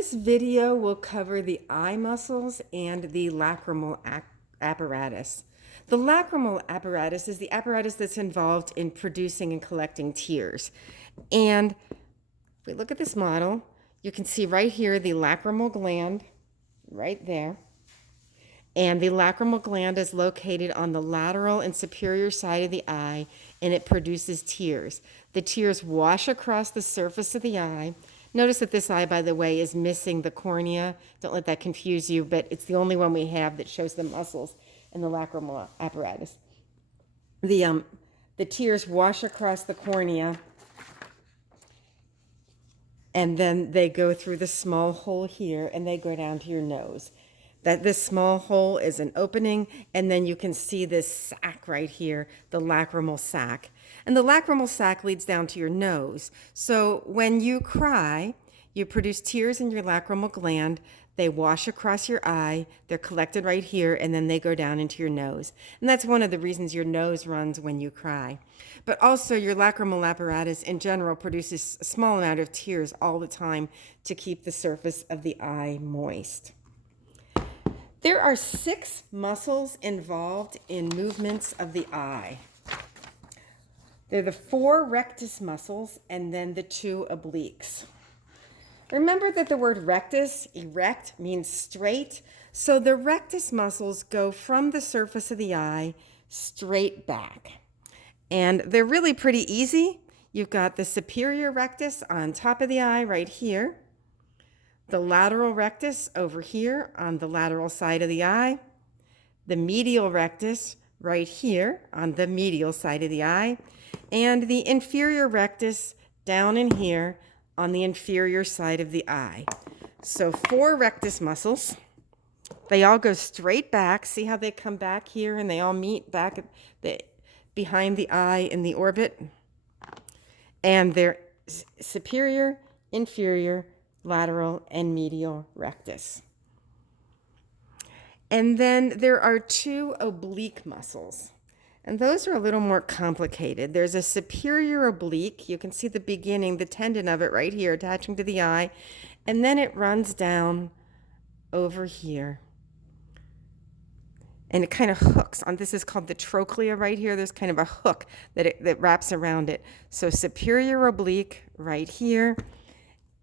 This video will cover the eye muscles and the lacrimal apparatus. The lacrimal apparatus is the apparatus that's involved in producing and collecting tears. And if we look at this model, you can see right here the lacrimal gland, right there. And the lacrimal gland is located on the lateral and superior side of the eye, and it produces tears. The tears wash across the surface of the eye. Notice that this eye, by the way, is missing the cornea. Don't let that confuse you, but it's the only one we have that shows the muscles in the lacrimal apparatus. The tears wash across the cornea, and then they go through the small hole here, and they go down to your nose. That this small hole is an opening, and then you can see this sac right here, the lacrimal sac. And the lacrimal sac leads down to your nose. So when you cry, you produce tears in your lacrimal gland. They wash across your eye. They're collected right here, and then they go down into your nose. And that's one of the reasons your nose runs when you cry. But also your lacrimal apparatus in general produces a small amount of tears all the time to keep the surface of the eye moist. There are 6 muscles involved in movements of the eye. They're the 4 rectus muscles and then the 2 obliques. Remember that the word rectus, erect, means straight. So the rectus muscles go from the surface of the eye straight back. And they're really pretty easy. You've got the superior rectus on top of the eye right here. The lateral rectus over here on the lateral side of the eye, the medial rectus right here on the medial side of the eye, and the inferior rectus down in here on the inferior side of the eye. So 4 rectus muscles. They all go straight back. See how they come back here and they all meet back behind the eye in the orbit? And they're superior, inferior, lateral, and medial rectus. And then there are 2 oblique muscles, and those are a little more complicated. There's a superior oblique. You can see the beginning, the tendon of it right here attaching to the eye, and then it runs down over here. And it kind of hooks on, this is called the trochlea right here. There's kind of a hook that wraps around it. So superior oblique right here.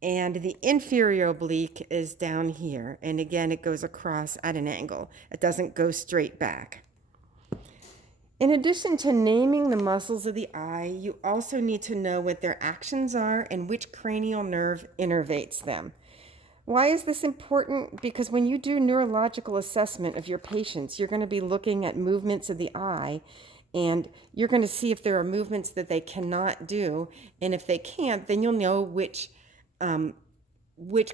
And the inferior oblique is down here. And again, it goes across at an angle. It doesn't go straight back. In addition to naming the muscles of the eye, you also need to know what their actions are and which cranial nerve innervates them. Why is this important? Because when you do neurological assessment of your patients, you're going to be looking at movements of the eye, and you're going to see if there are movements that they cannot do. And if they can't, then you'll know which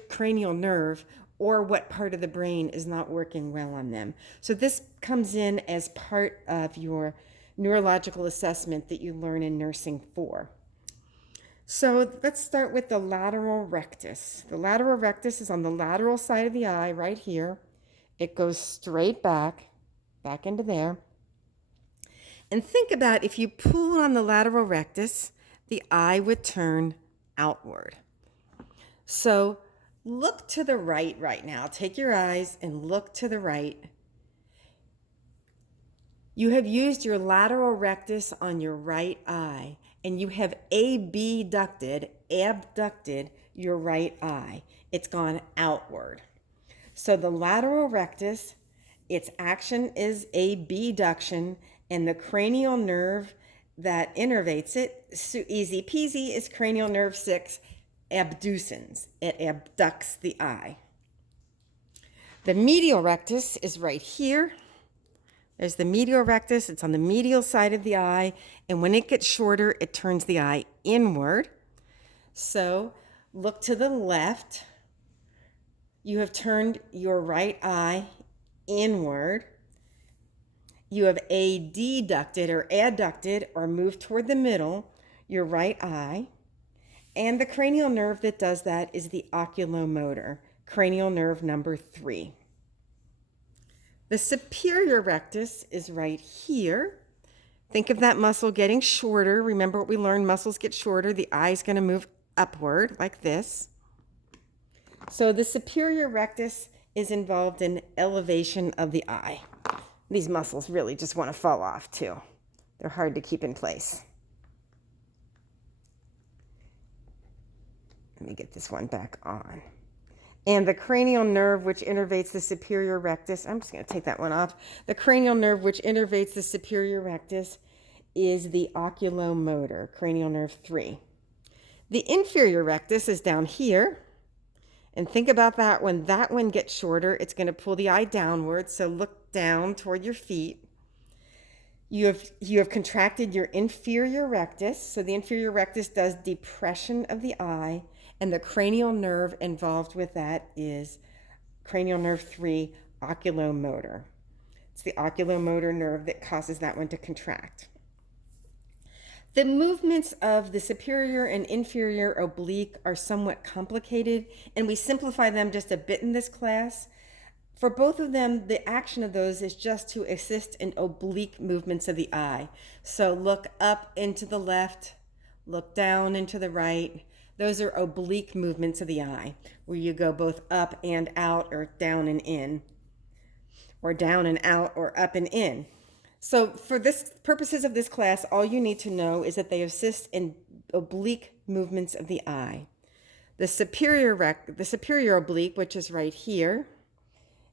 cranial nerve or what part of the brain is not working well on them. So this comes in as part of your neurological assessment that you learn in nursing 4. So let's start with the lateral rectus. The lateral rectus is on the lateral side of the eye right here. It goes straight back into there. And think about if you pull on the lateral rectus, the eye would turn outward. So look to the right now. Take your eyes and look to the right. You have used your lateral rectus on your right eye, and you have abducted your right eye. It's gone outward. So the lateral rectus, its action is abduction, and the cranial nerve that innervates it, so easy peasy, is cranial nerve 6, abducens. It abducts the eye. The medial rectus is right here. There's the medial rectus. It's on the medial side of the eye, and when it gets shorter, it turns the eye inward. So look to the left. You have turned your right eye inward. You have adducted or adducted or moved toward the middle your right eye. And the cranial nerve that does that is the oculomotor, cranial nerve number 3. The superior rectus is right here. Think of that muscle getting shorter. Remember what we learned, muscles get shorter. The eye's going to move upward like this. So the superior rectus is involved in elevation of the eye. These muscles really just want to fall off too. They're hard to keep in place. Let me get this one back on. And the cranial nerve which innervates the superior rectus, I'm just going to take that one off. The cranial nerve which innervates the superior rectus is the oculomotor, cranial nerve 3. The inferior rectus is down here. And think about that. When that one gets shorter, it's going to pull the eye downward. So look down toward your feet. You have contracted your inferior rectus. So the inferior rectus does depression of the eye. And the cranial nerve involved with that is cranial nerve 3, oculomotor. It's the oculomotor nerve that causes that one to contract. The movements of the superior and inferior oblique are somewhat complicated, and we simplify them just a bit in this class. For both of them, the action of those is just to assist in oblique movements of the eye. So look up into the left, look down into the right. Those are oblique movements of the eye, where you go both up and out, or down and in, or down and out, or up and in. So for this purposes of this class, all you need to know is that they assist in oblique movements of the eye. The superior oblique, which is right here,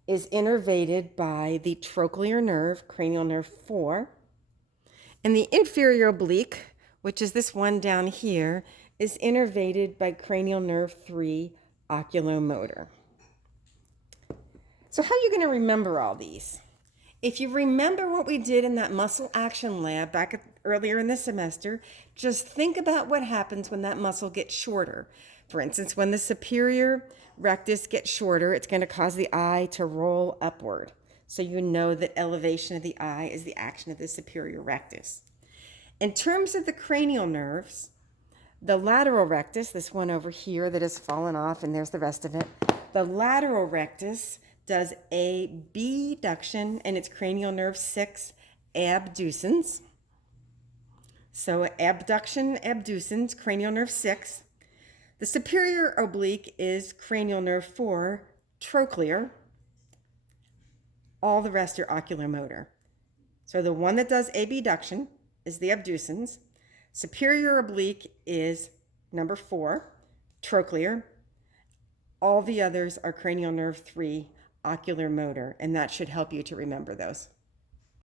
is innervated by the trochlear nerve, cranial nerve 4. And the inferior oblique, which is this one down here, is innervated by cranial nerve 3, oculomotor. So how are you going to remember all these? If you remember what we did in that muscle action lab earlier in the semester, just think about what happens when that muscle gets shorter. For instance, when the superior rectus gets shorter, it's going to cause the eye to roll upward. So you know that elevation of the eye is the action of the superior rectus. In terms of the cranial nerves, the lateral rectus, this one over here that has fallen off, and there's the rest of it, the lateral rectus does abduction, and it's cranial nerve 6, abducens. So abduction, abducens, cranial nerve 6. The superior oblique is cranial nerve 4, trochlear. All the rest are oculomotor. So the one that does abduction is the abducens. Superior oblique is number 4, trochlear. All the others are cranial nerve 3, oculomotor, and that should help you to remember those.